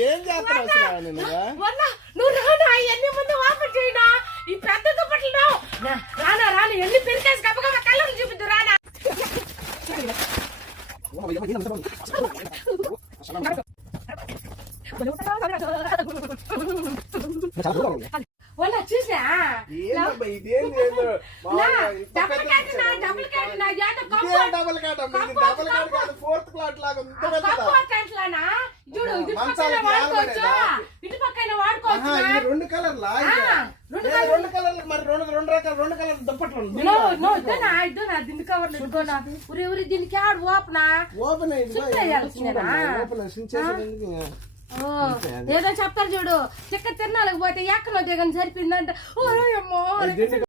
ఏం చేస్తున్నావు నువ్వు రానా ఎన్ని ముందు ఓపెన్ చేయనా ఈ పెద్ద దుప్పట్లు రానా రాని ఎన్ని పెరికేసి గబగబ కళ్ళని చూపిద్దు రానా చూసా ఫోర్త్ క్లాస్ లాగా చూడు ఇటు పక్కన వాడుకోవచ్చు రెండు కలర్లా రెండు కలర్లు మరి రెండు కలర్ దుప్పట్లు దిండు కవర్లు ఇడుకోనా ఉరి ఉరి దీనికి ఆడు ఓపెనా ఓపెన్ ఏదో చెప్తారు చూడు చిక్క తిన్నాళ్ళకి పోతే ఎక్కడో దిగని సరిపోయిందంట ఓ అమ్మో